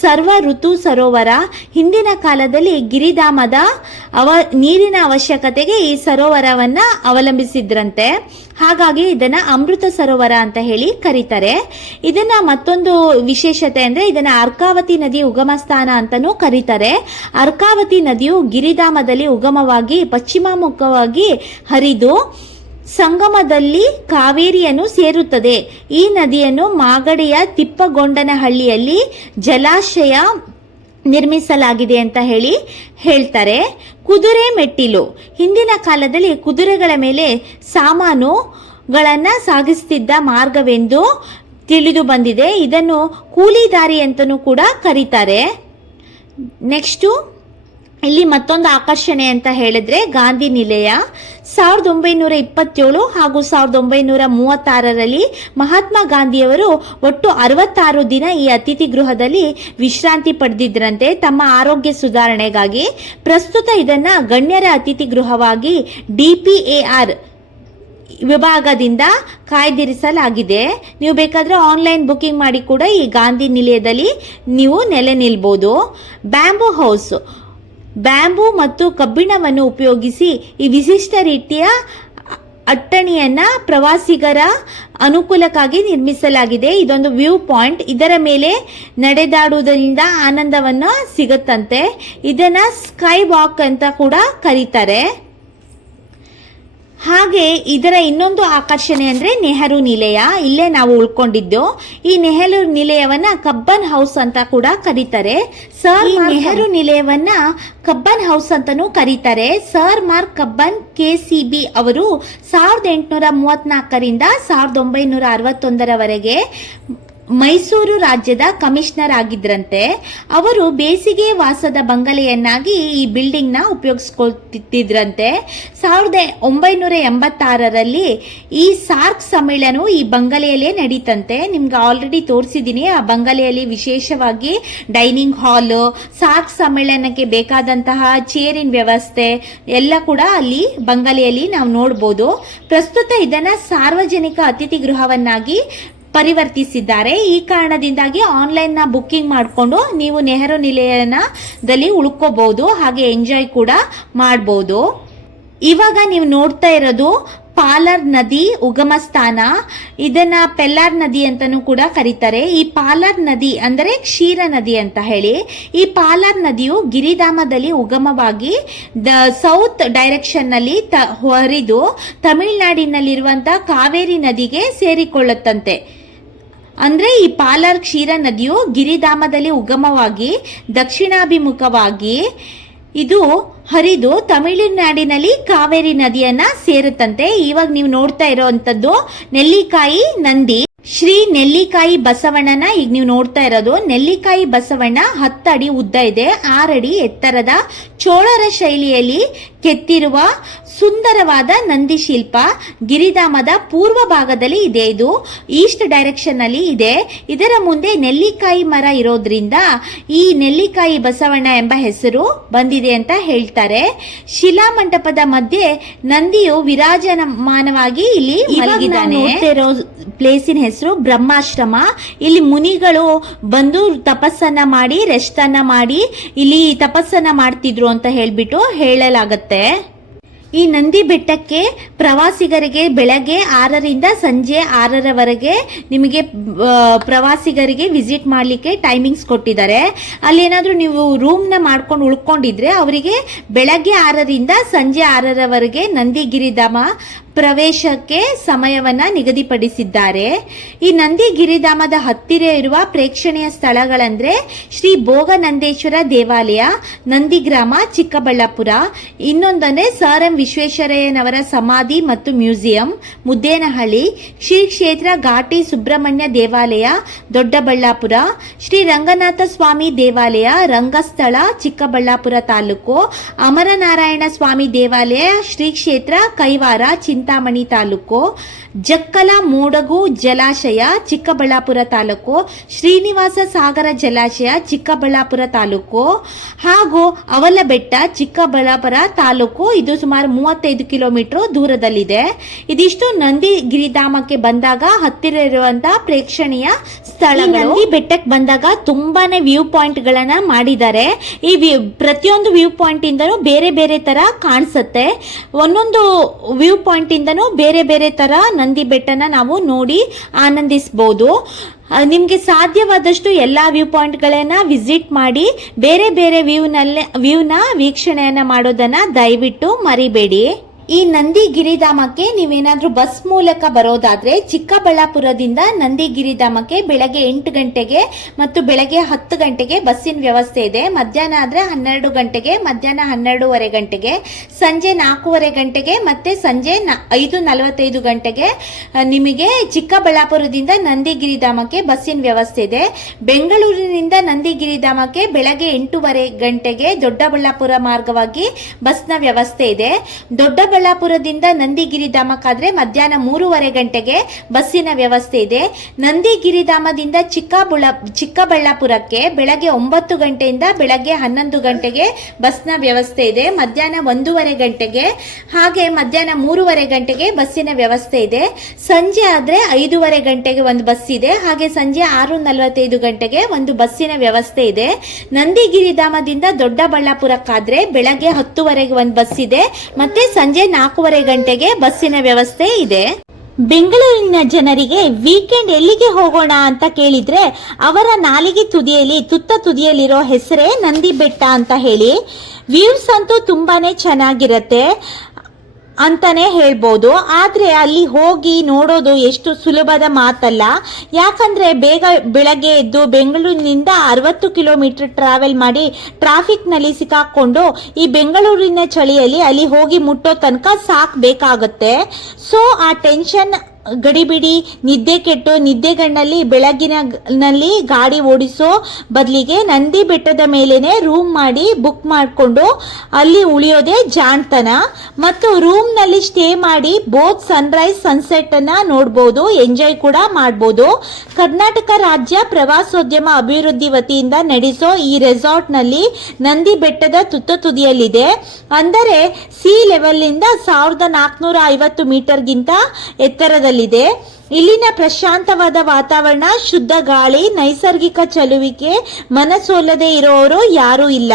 ಸರ್ವ ಋತು ಸರೋವರ. ಹಿಂದಿನ ಕಾಲದಲ್ಲಿ ಗಿರಿಧಾಮದ ನೀರಿನ ಅವಶ್ಯಕತೆಗೆ ಈ ಸರೋವರವನ್ನ ಅವಲಂಬಿಸಿದ್ರಂತೆ. ಹಾಗಾಗಿ ಇದನ್ನ ಅಮೃತ ಸರೋವರ ಅಂತ ಹೇಳಿ ಕರೀತಾರೆ. ಇದನ್ನ ಮತ್ತೊಂದು ವಿಶೇಷತೆ ಅಂದ್ರೆ ಇದನ್ನ ಅರ್ಕಾವತಿ ನದಿ ಉಗಮ ಸ್ಥಾನ ಅಂತಾನೂ ಕರೀತಾರೆ. ಅರ್ಕಾವತಿ ನದಿಯು ಗಿರಿಧಾಮದಲ್ಲಿ ಉಗಮವಾಗಿ ಪಶ್ಚಿಮಮುಖವಾಗಿ ಹರಿದು ಸಂಗಮದಲ್ಲಿ ಕಾವೇರಿಯನ್ನು ಸೇರುತ್ತದೆ. ಈ ನದಿಯನ್ನು ಮಾಗಡಿಯ ತಿಪ್ಪಗೊಂಡನಹಳ್ಳಿಯಲ್ಲಿ ಜಲಾಶಯ ನಿರ್ಮಿಸಲಾಗಿದೆ ಅಂತ ಹೇಳ್ತಾರೆ. ಕುದುರೆ ಮೆಟ್ಟಿಲು. ಹಿಂದಿನ ಕಾಲದಲ್ಲಿ ಕುದುರೆಗಳ ಮೇಲೆ ಸಾಮಾನುಗಳನ್ನು ಸಾಗಿಸುತ್ತಿದ್ದ ಮಾರ್ಗವೆಂದು ತಿಳಿದು ಬಂದಿದೆ. ಇದನ್ನು ಕೂಲಿದಾರಿ ಅಂತಲೂ ಕೂಡ ಕರೀತಾರೆ. ನೆಕ್ಸ್ಟು ಇಲ್ಲಿ ಮತ್ತೊಂದು ಆಕರ್ಷಣೆ ಅಂತ ಹೇಳಿದ್ರೆ ಗಾಂಧಿ ನಿಲಯ. 1927 ಹಾಗೂ 1936ರಲ್ಲಿ ಮಹಾತ್ಮ ಗಾಂಧಿಯವರು ಒಟ್ಟು 66 ದಿನ ಈ ಅತಿಥಿ ಗೃಹದಲ್ಲಿ ವಿಶ್ರಾಂತಿ ಪಡೆದಿದ್ರಂತೆ ತಮ್ಮ ಆರೋಗ್ಯ ಸುಧಾರಣೆಗಾಗಿ. ಪ್ರಸ್ತುತ ಇದನ್ನ ಗಣ್ಯರ ಅತಿಥಿ ಗೃಹವಾಗಿ DPAR ವಿಭಾಗದಿಂದ ಕಾಯ್ದಿರಿಸಲಾಗಿದೆ. ನೀವು ಬೇಕಾದ್ರೆ ಆನ್ಲೈನ್ ಬುಕಿಂಗ್ ಮಾಡಿ ಕೂಡ ಈ ಗಾಂಧಿ ನಿಲಯದಲ್ಲಿ ನೀವು ನೆಲೆ ನಿಲ್ಬಹುದು. Bamboo house. ಬ್ಯಾಂಬೂ ಮತ್ತು ಕಬ್ಬಿಣವನ್ನು ಉಪಯೋಗಿಸಿ ಈ ವಿಶಿಷ್ಟ ರೀತಿಯ ಅಟ್ಟಣಿಯನ್ನ ಪ್ರವಾಸಿಗರ ಅನುಕೂಲಕ್ಕಾಗಿ ನಿರ್ಮಿಸಲಾಗಿದೆ. ಇದೊಂದು ವ್ಯೂ ಪಾಯಿಂಟ್. ಇದರ ಮೇಲೆ ನಡೆದಾಡುವುದರಿಂದ ಆನಂದವನ್ನ ಸಿಗುತ್ತಂತೆ. ಇದನ್ನ ಸ್ಕೈ ವಾಕ್ ಅಂತ ಕೂಡ ಕರೀತಾರೆ. ಹಾಗೆ ಇದರ ಇನ್ನೊಂದು ಆಕರ್ಷಣೆ ಅಂದ್ರೆ ನೆಹರು ನಿಲಯ. ಇಲ್ಲೇ ನಾವು ಉಳ್ಕೊಂಡಿದ್ದು. ಈ ನೆಹರು ನಿಲಯವನ್ನ ಕಬ್ಬನ್ ಹೌಸ್ ಅಂತ ಕೂಡ ಕರೀತಾರೆ. ನೆಹರು ನಿಲಯವನ್ನ ಕಬ್ಬನ್ ಹೌಸ್ ಅಂತಾನೂ ಕರೀತಾರೆ. ಸರ್ ಮಾರ್ಕ್ ಕಬ್ಬನ್ KCB ಅವರು 1834ರಿಂದ 1961ರವರೆಗೆ ಮೈಸೂರು ರಾಜ್ಯದ ಕಮಿಷನರ್ ಆಗಿದ್ರಂತೆ. ಅವರು ಬೇಸಿಗೆ ವಾಸದ ಬಂಗಲೆಯನ್ನಾಗಿ ಈ ಬಿಲ್ಡಿಂಗ್ ನ ಉಪಯೋಗಿಸ್ಕೊಳ್ತಿದ್ರಂತೆ. 1986ರಲ್ಲಿ ಈ ಸಾರ್ಕ್ ಸಮ್ಮೇಳನವು ಈ ಬಂಗಲೆಯಲ್ಲೇ ನಡೀತಂತೆ. ನಿಮ್ಗೆ ಆಲ್ರೆಡಿ ತೋರಿಸಿದೀನಿ. ಆ ಬಂಗಲೆಯಲ್ಲಿ ವಿಶೇಷವಾಗಿ ಡೈನಿಂಗ್ ಹಾಲ್, ಸಾರ್ಕ್ ಸಮ್ಮೇಳನಕ್ಕೆ ಬೇಕಾದಂತಹ ಚೇರಿನ ವ್ಯವಸ್ಥೆ ಎಲ್ಲ ಕೂಡ ಅಲ್ಲಿ ಬಂಗಲೆಯಲ್ಲಿ ನಾವು ನೋಡಬಹುದು. ಪ್ರಸ್ತುತ ಇದನ್ನ ಸಾರ್ವಜನಿಕ ಅತಿಥಿ ಗೃಹವನ್ನಾಗಿ ಪರಿವರ್ತಿಸಿದ್ದಾರೆ. ಈ ಕಾರಣದಿಂದಾಗಿ ಆನ್ಲೈನ್ ನ ಬುಕ್ಕಿಂಗ್ ಮಾಡಿಕೊಂಡು ನೀವು ನೆಹರು ನಿಲಯದಲ್ಲಿ ಉಳ್ಕೋಬಹುದು, ಹಾಗೆ ಎಂಜಾಯ್ ಕೂಡ ಮಾಡಬಹುದು. ಇವಾಗ ನೀವು ನೋಡ್ತಾ ಇರೋದು ಪಾಲರ್ ನದಿ ಉಗಮ ಸ್ಥಾನ. ಇದನ್ನ ಪೆಲ್ಲಾರ್ ನದಿ ಅಂತಾನೂ ಕೂಡ ಕರೀತಾರೆ. ಈ ಪಾಲರ್ ನದಿ ಅಂದರೆ ಕ್ಷೀರ ನದಿ ಅಂತ ಹೇಳಿ. ಈ ಪಾಲರ್ ನದಿಯು ಗಿರಿಧಾಮದಲ್ಲಿ ಉಗಮವಾಗಿ ಸೌತ್ ಡೈರೆಕ್ಷನ್ ನಲ್ಲಿ ಹರಿದು ತಮಿಳುನಾಡಿನಲ್ಲಿರುವಂತಹ ಕಾವೇರಿ ನದಿಗೆ ಸೇರಿಕೊಳ್ಳುತ್ತಂತೆ. ಅಂದ್ರೆ ಈ ಪಾಲರ್ ಕ್ಷೀರ ನದಿಯು ಗಿರಿಧಾಮದಲ್ಲಿ ಉಗಮವಾಗಿ ದಕ್ಷಿಣಾಭಿಮುಖವಾಗಿ ಇದು ಹರಿದು ತಮಿಳುನಾಡಿನಲ್ಲಿ ಕಾವೇರಿ ನದಿಯನ್ನ ಸೇರುತ್ತಂತೆ. ಇವಾಗ ನೀವು ನೋಡ್ತಾ ಇರೋವಂಥದ್ದು ನೆಲ್ಲಿಕಾಯಿ ನಂದಿ ಶ್ರೀ ನೆಲ್ಲಿಕಾಯಿ ಬಸವಣ್ಣನ ಈಗ ನೀವು ನೋಡ್ತಾ ಇರೋದು. ನೆಲ್ಲಿಕಾಯಿ ಬಸವಣ್ಣ 10 ಅಡಿ ಉದ್ದ ಇದೆ, 6 ಅಡಿ ಎತ್ತರದ ಚೋಳರ ಶೈಲಿಯಲ್ಲಿ ಕೆತ್ತಿರುವ ಸುಂದರವಾದ ನಂದಿ ಶಿಲ್ಪ ಗಿರಿಧಾಮದ ಪೂರ್ವ ಭಾಗದಲ್ಲಿ ಇದೆ. ಇದು ಈಸ್ಟ್ ಡೈರೆಕ್ಷನ್ ಅಲ್ಲಿ ಇದೆ. ಇದರ ಮುಂದೆ ನೆಲ್ಲಿಕಾಯಿ ಮರ ಇರೋದ್ರಿಂದ ಈ ನೆಲ್ಲಿಕಾಯಿ ಬಸವಣ್ಣ ಎಂಬ ಹೆಸರು ಬಂದಿದೆ ಅಂತ ಹೇಳ್ತಾರೆ. ಶಿಲಾಮಂಟಪದ ಮಧ್ಯೆ ನಂದಿಯು ವಿರಾಜಮಾನವಾಗಿ ಇಲ್ಲಿ ಮಲಗಿದ್ದಾನೆ. ಪ್ಲೇಸಿನ ಹೆಸರು ಬ್ರಹ್ಮಾಶ್ರಮ. ಇಲ್ಲಿ ಮುನಿಗಳು ಬಂದು ತಪಸ್ಸನ್ನ ಮಾಡಿ ರೆಸ್ಟ್ ಅನ್ನ ಮಾಡಿ ಇಲ್ಲಿ ತಪಸ್ಸನ್ನ ಮಾಡ್ತಿದ್ರು ಅಂತ ಹೇಳ್ಬಿಟ್ಟು ಹೇಳಲಾಗತ್ತೆ. ಈ ನಂದಿ ಬೆಟ್ಟಕ್ಕೆ ಪ್ರವಾಸಿಗರಿಗೆ ಬೆಳಗ್ಗೆ 6ರಿಂದ ಸಂಜೆ 6ರವರೆಗೆ ನಿಮಗೆ ಪ್ರವಾಸಿಗರಿಗೆ ವಿಸಿಟ್ ಮಾಡಲಿಕ್ಕೆ ಟೈಮಿಂಗ್ಸ್ ಕೊಟ್ಟಿದ್ದಾರೆ. ಅಲ್ಲಿ ಏನಾದರೂ ನೀವು ರೂಮ್ನ ಮಾಡ್ಕೊಂಡು ಉಳ್ಕೊಂಡಿದ್ರೆ ಅವರಿಗೆ ಬೆಳಗ್ಗೆ 6ರಿಂದ ಸಂಜೆ 6ರವರೆಗೆ ನಂದಿಗಿರಿಧಾಮ ಪ್ರವೇಶಕ್ಕೆ ಸಮಯವನ್ನ ನಿಗದಿಪಡಿಸಿದ್ದಾರೆ. ಈ ನಂದಿಗಿರಿಧಾಮದ ಹತ್ತಿರ ಇರುವ ಪ್ರೇಕ್ಷಣೀಯ ಸ್ಥಳಗಳಂದ್ರೆ ಶ್ರೀ ಭೋಗನಂದೇಶ್ವರ ದೇವಾಲಯ, ನಂದಿಗ್ರಾಮ, ಚಿಕ್ಕಬಳ್ಳಾಪುರ. ಇನ್ನೊಂದಂದ್ರೆ ಸರ್ ಎಂ ವಿಶ್ವೇಶ್ವರಯ್ಯನವರ ಸಮಾಧಿ ಮತ್ತು ಮ್ಯೂಸಿಯಂ, ಮುದ್ದೇನಹಳ್ಳಿ. ಶ್ರೀ ಕ್ಷೇತ್ರ ಘಾಟಿ ಸುಬ್ರಹ್ಮಣ್ಯ ದೇವಾಲಯ, ದೊಡ್ಡಬಳ್ಳಾಪುರ. ಶ್ರೀ ರಂಗನಾಥ ಸ್ವಾಮಿ ದೇವಾಲಯ, ರಂಗಸ್ಥಳ, ಚಿಕ್ಕಬಳ್ಳಾಪುರ ತಾಲೂಕು. ಅಮರನಾರಾಯಣ ಸ್ವಾಮಿ ದೇವಾಲಯ, ಶ್ರೀ ಕ್ಷೇತ್ರ ಕೈವಾರ, ಚಿಂತಾಮಣಿ ತಾಲೂಕು. ಜಕ್ಕಲ ಮೂಡಗು ಜಲಾಶಯ, ಚಿಕ್ಕಬಳ್ಳಾಪುರ ತಾಲೂಕು. ಶ್ರೀನಿವಾಸ ಸಾಗರ ಜಲಾಶಯ, ಚಿಕ್ಕಬಳ್ಳಾಪುರ ತಾಲೂಕು. ಹಾಗೂ ಅವಲಬೆಟ್ಟ, ಚಿಕ್ಕಬಳ್ಳಾಪುರ ತಾಲೂಕು. ಇದು ಸುಮಾರು 35 ಕಿಲೋಮೀಟರ್ ದೂರದಲ್ಲಿದೆ. ಇದಿಷ್ಟು ನಂದಿಗಿರಿಧಾಮಕ್ಕೆ ಬಂದಾಗ ಹತ್ತಿರ ಇರುವಂತಹ ಪ್ರೇಕ್ಷಣೀಯ ಸ್ಥಳಗಳು. ನಂದಿ ಬೆಟ್ಟಕ್ಕೆ ಬಂದಾಗ ತುಂಬಾನೇ ವ್ಯೂ ಪಾಯಿಂಟ್ ಗಳನ್ನ ಮಾಡಿದ್ದಾರೆ. ಈ ಪ್ರತಿಯೊಂದು ವ್ಯೂ ಪಾಯಿಂಟ್ ಇಂದನೂ ಬೇರೆ ಬೇರೆ ತರ ಕಾಣಿಸುತ್ತೆ. ಒಂದೊಂದು ವ್ಯೂ ಪಾಯಿಂಟ್ ಇಂದನೂ ಬೇರೆ ಬೇರೆ ತರ ನಂದಿ ಬೆಟ್ಟನ ನಾವು ನೋಡಿ ಆನಂದಿಸಬಹುದು. ನಿಮಗೆ ಸಾಧ್ಯವಾದಷ್ಟು ಎಲ್ಲಾ ವ್ಯೂ ಪಾಯಿಂಟ್ಗಳನ್ನ ವಿಸಿಟ್ ಮಾಡಿ ಬೇರೆ ಬೇರೆ ವ್ಯೂನ ವೀಕ್ಷಣೆಯನ್ನ ಮಾಡೋದನ್ನ ದಯವಿಟ್ಟು ಮರಿಬೇಡಿ. ಈ ನಂದಿಗಿರಿಧಾಮಕ್ಕೆ ನೀವೇನಾದ್ರೂ ಬಸ್ ಮೂಲಕ ಬರೋದಾದ್ರೆ ಚಿಕ್ಕಬಳ್ಳಾಪುರದಿಂದ ನಂದಿಗಿರಿಧಾಮಕ್ಕೆ ಬೆಳಗ್ಗೆ 8 ಗಂಟೆಗೆ ಮತ್ತು ಬೆಳಗ್ಗೆ 10 ಗಂಟೆಗೆ ಬಸ್ಸಿನ ವ್ಯವಸ್ಥೆ ಇದೆ. ಮಧ್ಯಾಹ್ನ ಆದ್ರೆ 12 ಗಂಟೆಗೆ, ಮಧ್ಯಾಹ್ನ 12:30 ಗಂಟೆಗೆ, ಸಂಜೆ 4:30 ಗಂಟೆಗೆ ಮತ್ತೆ ಸಂಜೆ 5:45 ಗಂಟೆಗೆ ನಿಮಗೆ ಚಿಕ್ಕಬಳ್ಳಾಪುರದಿಂದ ನಂದಿಗಿರಿಧಾಮಕ್ಕೆ ಬಸ್ಸಿನ ವ್ಯವಸ್ಥೆ ಇದೆ. ಬೆಂಗಳೂರಿನಿಂದ ನಂದಿಗಿರಿಧಾಮಕ್ಕೆ ಬೆಳಗ್ಗೆ 8:30 ಗಂಟೆಗೆ ದೊಡ್ಡಬಳ್ಳಾಪುರ ಮಾರ್ಗವಾಗಿ ಬಸ್ನ ವ್ಯವಸ್ಥೆ ಇದೆ. ದೊಡ್ಡಬಳ್ಳಾಪುರದಿಂದ ನಂದಿಗಿರಿಧಾಮಕ್ಕಾದ್ರೆ ಮಧ್ಯಾಹ್ನ 3:30 ಗಂಟೆಗೆ ಬಸ್ಸಿನ ವ್ಯವಸ್ಥೆ ಇದೆ. ನಂದಿಗಿರಿಧಾಮದಿಂದ ಚಿಕ್ಕಬಳ್ಳಾಪುರಕ್ಕೆ ಬೆಳಗ್ಗೆ 9 ಗಂಟೆಯಿಂದ ಬೆಳಗ್ಗೆ 11 ಗಂಟೆಗೆ ಬಸ್ನ ವ್ಯವಸ್ಥೆ ಇದೆ. ಮಧ್ಯಾಹ್ನ 1:30 ಗಂಟೆಗೆ ಹಾಗೆ ಮಧ್ಯಾಹ್ನ 3:30 ಗಂಟೆಗೆ ಬಸ್ಸಿನ ವ್ಯವಸ್ಥೆ ಇದೆ. ಸಂಜೆ ಆದ್ರೆ 5:30 ಗಂಟೆಗೆ ಒಂದು ಬಸ್ ಇದೆ. ಹಾಗೆ ಸಂಜೆ 6:45 ಗಂಟೆಗೆ ಒಂದು ಬಸ್ಸಿನ ವ್ಯವಸ್ಥೆ ಇದೆ. ನಂದಿಗಿರಿಧಾಮದಿಂದ ದೊಡ್ಡಬಳ್ಳಾಪುರಕ್ಕಾದ್ರೆ ಬೆಳಗ್ಗೆ 10:30ಗೆ ಒಂದು ಬಸ್ ಇದೆ. ಮತ್ತೆ ಸಂಜೆ 4:30 ಗಂಟೆಗೆ ಬಸ್ಸಿನ ವ್ಯವಸ್ಥೆ ಇದೆ. ಬೆಂಗಳೂರಿನ ಜನರಿಗೆ ವೀಕೆಂಡ್ ಎಲ್ಲಿಗೆ ಹೋಗೋಣ ಅಂತ ಕೇಳಿದ್ರೆ ಅವರ ನಾಲಿಗೆ ತುದಿಯಲ್ಲಿ ತುದಿಯಲ್ಲಿರೋ ಹೆಸರೇ ನಂದಿ ಬೆಟ್ಟ ಅಂತ ಹೇಳಿ. ವ್ಯೂಸ್ ಅಂತೂ ತುಂಬಾನೇ ಚೆನ್ನಾಗಿರತ್ತೆ ಅಂತಾನೆ ಹೇಳ್ಬೋದು. ಆದ್ರೆ ಅಲ್ಲಿ ಹೋಗಿ ನೋಡೋದು ಎಷ್ಟು ಸುಲಭದ ಮಾತಲ್ಲ. ಯಾಕಂದ್ರೆ ಬೆಳಗ್ಗೆ ಎದ್ದು ಬೆಂಗಳೂರಿನಿಂದ 60 ಕಿಲೋಮೀಟರ್ ಟ್ರಾವೆಲ್ ಮಾಡಿ ಟ್ರಾಫಿಕ್ ನಲ್ಲಿ ಸಿಕ್ಕಾಕೊಂಡು ಈ ಬೆಂಗಳೂರಿನ ಚಳಿಯಲ್ಲಿ ಅಲ್ಲಿ ಹೋಗಿ ಮುಟ್ಟೋ ತನಕ ಸಾಕ್ಬೇಕಾಗತ್ತೆ. ಸೊ ಆ ಟೆನ್ಷನ್ ಗಡಿಬಿಡಿ, ನಿದ್ದೆ ಕೆಟ್ಟು ನಿದ್ದೆಗಣ್ಣಲ್ಲಿ ಬೆಳಗಿನಲ್ಲಿ ಗಾಡಿ ಓಡಿಸೋ ಬದಲಿಗೆ ನಂದಿ ಬೆಟ್ಟದ ಮೇಲೇನೆ ರೂಮ್ ಮಾಡಿ ಬುಕ್ ಮಾಡಿಕೊಂಡು ಅಲ್ಲಿ ಉಳಿಯೋದೇ ಜಾಣ್ತನ. ಮತ್ತು ರೂಮ್ ನಲ್ಲಿ ಸ್ಟೇ ಮಾಡಿ ಬೋತ್ ಸನ್ರೈಸ್ ಸನ್ಸೆಟ್ ಅನ್ನ ನೋಡಬಹುದು, ಎಂಜಾಯ್ ಕೂಡ ಮಾಡಬಹುದು. ಕರ್ನಾಟಕ ರಾಜ್ಯ ಪ್ರವಾಸೋದ್ಯಮ ಅಭಿವೃದ್ಧಿ ವತಿಯಿಂದ ನಡೆಸೋ ಈ ರೆಸಾರ್ಟ್ ನಲ್ಲಿ ನಂದಿ ಬೆಟ್ಟದ ತುದಿಯಲ್ಲಿದೆ. ಅಂದರೆ ಸಿ ಲೆವೆಲ್ ನಿಂದ 1450 ಮೀಟರ್ಗಿಂತ ಎತ್ತರದಲ್ಲಿದೆ. ಇಲ್ಲಿನ ಪ್ರಶಾಂತವಾದ ವಾತಾವರಣ, ಶುದ್ಧ ಗಾಳಿ, ನೈಸರ್ಗಿಕ ಚಲುವಿಕೆ ಮನಸೋಲ್ಲದೆ ಇರೋರು ಯಾರೂ ಇಲ್ಲ.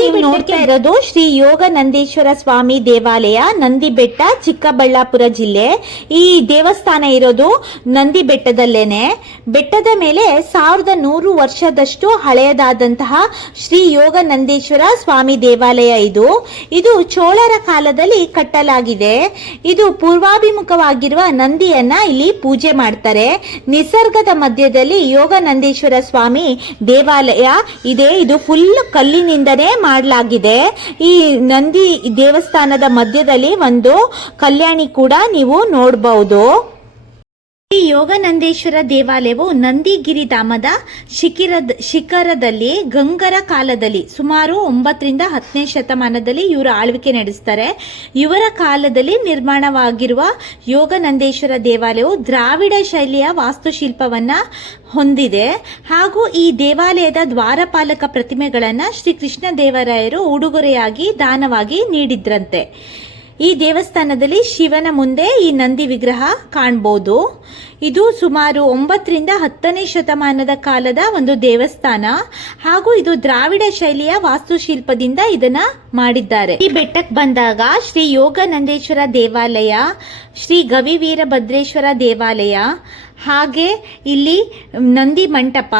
ನೀವು ನೋಡ್ತಾ ಇರೋದು ಶ್ರೀ ಯೋಗ ನಂದೀಶ್ವರ ಸ್ವಾಮಿ ದೇವಾಲಯ, ನಂದಿ ಬೆಟ್ಟ, ಚಿಕ್ಕಬಳ್ಳಾಪುರ ಜಿಲ್ಲೆ. ಈ ದೇವಸ್ಥಾನ ಇರೋದು ನಂದಿ ಬೆಟ್ಟದಲ್ಲೇನೆ. ಬೆಟ್ಟದ ಮೇಲೆ 1100 ವರ್ಷದಷ್ಟು ಹಳೆಯದಾದಂತಹ ಶ್ರೀ ಯೋಗ ನಂದೀಶ್ವರ ಸ್ವಾಮಿ ದೇವಾಲಯ ಇದು ಚೋಳರ ಕಾಲದಲ್ಲಿ ಕಟ್ಟಲಾಗಿದೆ. ಇದು ಪೂರ್ವಾಭಿಮುಖವಾಗಿರುವ ನಂದಿಯನ್ನ ಇಲ್ಲಿ ಪೂಜೆ ಮಾಡ್ತಾರೆ. ನಿಸರ್ಗದ ಮಧ್ಯದಲ್ಲಿ ಯೋಗ ನಂದೀಶ್ವರ ಸ್ವಾಮಿ ದೇವಾಲಯ ಇದೆ. ಇದು ಫುಲ್ ಕಲ್ಲಿನಿಂದನೇ ಮಾಡಲಾಗಿದೆ. ಈ ನಂದಿ ದೇವಸ್ಥಾನದ ಮಧ್ಯದಲ್ಲಿ ಒಂದು ಕಲ್ಯಾಣಿ ಕೂಡ ನೀವು ನೋಡಬಹುದು. ಈ ಯೋಗನಂದೇಶ್ವರ ದೇವಾಲಯವು ನಂದಿಗಿರಿಧಾಮದ ಶಿಖರದಲ್ಲಿ ಗಂಗರ ಕಾಲದಲ್ಲಿ ಸುಮಾರು 9ರಿಂದ 10ನೇ ಶತಮಾನದಲ್ಲಿ ಇವರು ಆಳ್ವಿಕೆ ನಡೆಸ್ತಾರೆ. ಇವರ ಕಾಲದಲ್ಲಿ ನಿರ್ಮಾಣವಾಗಿರುವ ಯೋಗನಂದೇಶ್ವರ ದೇವಾಲಯವು ದ್ರಾವಿಡ ಶೈಲಿಯ ವಾಸ್ತುಶಿಲ್ಪವನ್ನ ಹೊಂದಿದೆ. ಹಾಗೂ ಈ ದೇವಾಲಯದ ದ್ವಾರಪಾಲಕ ಪ್ರತಿಮೆಗಳನ್ನ ಶ್ರೀ ಕೃಷ್ಣ ದೇವರಾಯರು ಉಡುಗೊರೆಯಾಗಿ ದಾನವಾಗಿ ನೀಡಿದ್ರಂತೆ. ಈ ದೇವಸ್ಥಾನದಲ್ಲಿ ಶಿವನ ಮುಂದೆ ಈ ನಂದಿ ವಿಗ್ರಹ ಕಾಣಬಹುದು. ಇದು ಸುಮಾರು 9ರಿಂದ 10ನೇ ಶತಮಾನದ ಕಾಲದ ಒಂದು ದೇವಸ್ಥಾನ ಹಾಗೂ ಇದು ದ್ರಾವಿಡ ಶೈಲಿಯ ವಾಸ್ತುಶಿಲ್ಪದಿಂದ ಇದನ್ನ ಮಾಡಿದ್ದಾರೆ. ಈ ಬೆಟ್ಟಕ್ಕೆ ಬಂದಾಗ ಶ್ರೀ ಯೋಗಾನಂದೇಶ್ವರ ದೇವಾಲಯ, ಶ್ರೀ ಗವಿ ವೀರಭದ್ರೇಶ್ವರ ದೇವಾಲಯ, ಹಾಗೆ ಇಲ್ಲಿ ನಂದಿ ಮಂಟಪ,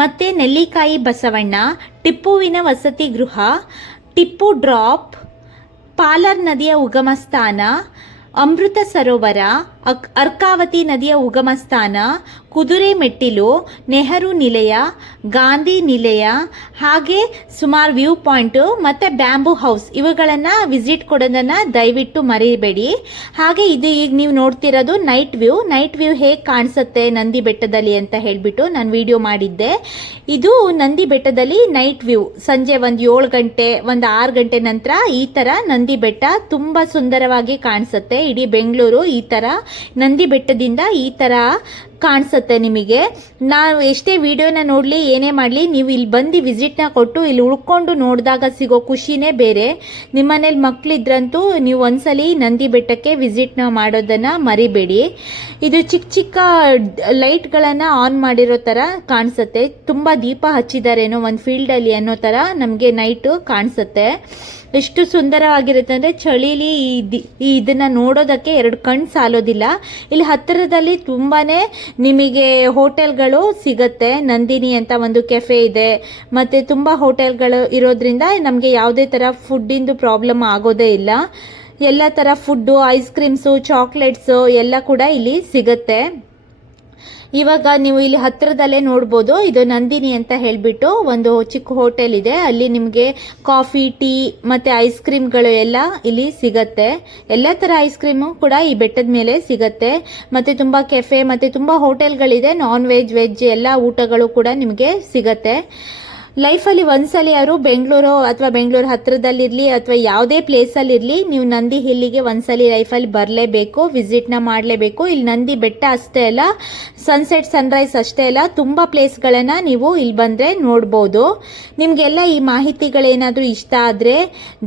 ಮತ್ತೆ ನೆಲ್ಲಿಕಾಯಿ ಬಸವಣ್ಣ, ಟಿಪ್ಪುವಿನ ವಸತಿ ಗೃಹ, ಟಿಪ್ಪು ಡ್ರಾಪ್, ಪಾಲರ್ ನದಿಯ ಉಗಮ ಸ್ಥಾನ, ಅಮೃತ ಸರೋವರ, ಅರ್ಕಾವತಿ ನದಿಯ ಉಗಮ ಸ್ಥಾನ, ಕುದುರೆ ಮೆಟ್ಟಿಲು, ನೆಹರು ನಿಲಯ, ಗಾಂಧಿ ನಿಲಯ, ಹಾಗೆ ಸುಮಾರು ವ್ಯೂ ಪಾಯಿಂಟ್ ಮತ್ತೆ ಬ್ಯಾಂಬೂ ಹೌಸ್ ಇವುಗಳನ್ನ ವಿಸಿಟ್ ಕೊಡೋದನ್ನ ದಯವಿಟ್ಟು ಮರಿಬೇಡಿ. ಹಾಗೆ ಇದು ಈಗ ನೀವು ನೋಡ್ತಿರೋದು ನೈಟ್ ವ್ಯೂ ಹೇಗೆ ಕಾಣಿಸುತ್ತೆ ನಂದಿ ಬೆಟ್ಟದಲ್ಲಿ ಅಂತ ಹೇಳ್ಬಿಟ್ಟು ನಾನು ವಿಡಿಯೋ ಮಾಡಿದ್ದೆ. ಇದು ನಂದಿ ಬೆಟ್ಟದಲ್ಲಿ ನೈಟ್ ವ್ಯೂ ಸಂಜೆ ಒಂದು 7 ಗಂಟೆ ಒಂದು 6 ಗಂಟೆ ನಂತರ ಈ ತರ ನಂದಿ ಬೆಟ್ಟ ತುಂಬಾ ಸುಂದರವಾಗಿ ಕಾಣಿಸುತ್ತೆ. ಇಡೀ ಬೆಂಗಳೂರು ಈ ತರ ನಂದಿ ಬೆಟ್ಟದಿಂದ ಈ ತರ ಕಾಣಿಸುತ್ತೆ ನಿಮಗೆ. ನಾವು ಎಷ್ಟೇ ವಿಡಿಯೋನ ನೋಡಲಿ ಏನೇ ಮಾಡಲಿ, ನೀವು ಇಲ್ಲಿ ಬಂದು ವಿಸಿಟ್ನ ಕೊಟ್ಟು ಇಲ್ಲಿ ಉಳ್ಕೊಂಡು ನೋಡಿದಾಗ ಸಿಗೋ ಖುಷಿನೇ ಬೇರೆ. ನಿಮ್ಮನೇಲಿ ಮಕ್ಕಳಿದ್ರಂತೂ ನೀವು ಒಂದ್ಸಲಿ ನಂದಿ ಬೆಟ್ಟಕ್ಕೆ ವಿಸಿಟ್ನ ಮಾಡೋದನ್ನು ಮರಿಬೇಡಿ. ಇದು ಚಿಕ್ಕ ಚಿಕ್ಕ ಲೈಟ್ಗಳನ್ನು ಆನ್ ಮಾಡಿರೋ ಥರ ಕಾಣಿಸುತ್ತೆ. ತುಂಬ ದೀಪ ಹಚ್ಚಿದಾರೇನೋ ಒಂದು ಫೀಲ್ಡಲ್ಲಿ ಅನ್ನೋ ಥರ ನಮಗೆ ನೈಟು ಕಾಣಿಸುತ್ತೆ. ಎಷ್ಟು ಸುಂದರವಾಗಿರುತ್ತೆ ಅಂದರೆ ಚಳಿಲಿ ಇದನ್ನ ನೋಡೋದಕ್ಕೆ 2 ಕಣ್ಣು ಸಾಲೋದಿಲ್ಲ. ಇಲ್ಲಿ ಹತ್ತಿರದಲ್ಲಿ ತುಂಬಾ ನಿಮಗೆ ಹೋಟೆಲ್ಗಳು ಸಿಗತ್ತೆ. ನಂದಿನಿ ಅಂತ ಒಂದು ಕೆಫೆ ಇದೆ, ಮತ್ತು ತುಂಬ ಹೋಟೆಲ್ಗಳು ಇರೋದ್ರಿಂದ ನಮಗೆ ಯಾವುದೇ ಥರ ಫುಡ್ಡಿಂದು ಪ್ರಾಬ್ಲಮ್ ಆಗೋದೇ ಇಲ್ಲ. ಎಲ್ಲ ಥರ ಫುಡ್ಡು, ಐಸ್ ಕ್ರೀಮ್ಸು, ಚಾಕ್ಲೇಟ್ಸು ಎಲ್ಲ ಕೂಡ ಇಲ್ಲಿ ಸಿಗತ್ತೆ. ಇವಾಗ ನೀವು ಇಲ್ಲಿ ಹತ್ತಿರದಲ್ಲೇ ನೋಡ್ಬೋದು, ಇದು ನಂದಿನಿ ಅಂತ ಹೇಳಿಬಿಟ್ಟು ಒಂದು ಚಿಕ್ಕ ಹೋಟೆಲ್ ಇದೆ. ಅಲ್ಲಿ ನಿಮಗೆ ಕಾಫಿ, ಟೀ ಮತ್ತು ಐಸ್ ಕ್ರೀಮ್ಗಳು ಎಲ್ಲ ಇಲ್ಲಿ ಸಿಗತ್ತೆ. ಎಲ್ಲ ಥರ ಐಸ್ ಕ್ರೀಮು ಕೂಡ ಈ ಬೆಟ್ಟದ ಮೇಲೆ ಸಿಗತ್ತೆ. ಮತ್ತು ತುಂಬ ಕೆಫೆ ಮತ್ತು ತುಂಬ ಹೋಟೆಲ್ಗಳಿದೆ. ನಾನ್ ವೆಜ್, ವೆಜ್ ಎಲ್ಲ ಊಟಗಳು ಕೂಡ ನಿಮಗೆ ಸಿಗತ್ತೆ. ಲೈಫಲ್ಲಿ ಒಂದ್ಸಲಿ ಅವರು ಬೆಂಗಳೂರು ಅಥವಾ ಬೆಂಗಳೂರು ಹತ್ತಿರದಲ್ಲಿರಲಿ ಅಥವಾ ಯಾವುದೇ ಪ್ಲೇಸಲ್ಲಿರಲಿ, ನೀವು ನಂದಿ ಹಿಲ್ಲಿಗೆ ಒಂದ್ಸಲಿ ಲೈಫಲ್ಲಿ ಬರಲೇಬೇಕು, ವಿಸಿಟ್ನ ಮಾಡಲೇಬೇಕು. ಇಲ್ಲಿ ನಂದಿ ಬೆಟ್ಟ ಅಷ್ಟೇ ಅಲ್ಲ, ಸನ್ಸೆಟ್ ಸನ್ರೈಸ್ ಅಷ್ಟೇ ಅಲ್ಲ, ತುಂಬ ಪ್ಲೇಸ್ಗಳನ್ನು ನೀವು ಇಲ್ಲಿ ಬಂದರೆ ನೋಡ್ಬೋದು. ನಿಮಗೆಲ್ಲ ಈ ಮಾಹಿತಿಗಳೇನಾದರೂ ಇಷ್ಟ ಆದರೆ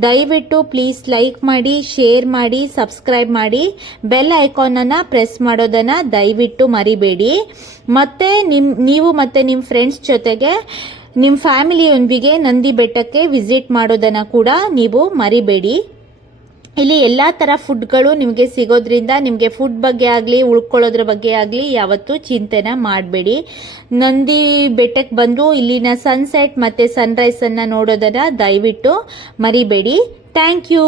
ದಯವಿಟ್ಟು ಪ್ಲೀಸ್ ಲೈಕ್ ಮಾಡಿ, ಶೇರ್ ಮಾಡಿ, ಸಬ್ಸ್ಕ್ರೈಬ್ ಮಾಡಿ, ಬೆಲ್ ಐಕಾನನ್ನು ಪ್ರೆಸ್ ಮಾಡೋದನ್ನು ದಯವಿಟ್ಟು ಮರಿಬೇಡಿ. ಮತ್ತು ನೀವು ಮತ್ತು ನಿಮ್ಮ ಫ್ರೆಂಡ್ಸ್ ಜೊತೆಗೆ ನಿಮ್ಮ ಫ್ಯಾಮಿಲಿಯೊಂದಿಗೆ ನಂದಿ ಬೆಟ್ಟಕ್ಕೆ ವಿಸಿಟ್ ಮಾಡೋದನ್ನು ಕೂಡ ನೀವು ಮರಿಬೇಡಿ. ಇಲ್ಲಿ ಎಲ್ಲ ಥರ ಫುಡ್ಗಳು ನಿಮಗೆ ಸಿಗೋದ್ರಿಂದ ನಿಮಗೆ ಫುಡ್ ಬಗ್ಗೆ ಆಗಲಿ ಉಳ್ಕೊಳ್ಳೋದ್ರ ಬಗ್ಗೆ ಆಗಲಿ ಯಾವತ್ತೂ ಚಿಂತೆನ ಮಾಡಬೇಡಿ. ನಂದಿ ಬೆಟ್ಟಕ್ಕೆ ಬಂದು ಇಲ್ಲಿನ ಸನ್ಸೆಟ್ ಮತ್ತು ಸನ್ರೈಸನ್ನು ನೋಡೋದನ್ನು ದಯವಿಟ್ಟು ಮರಿಬೇಡಿ. Thank you.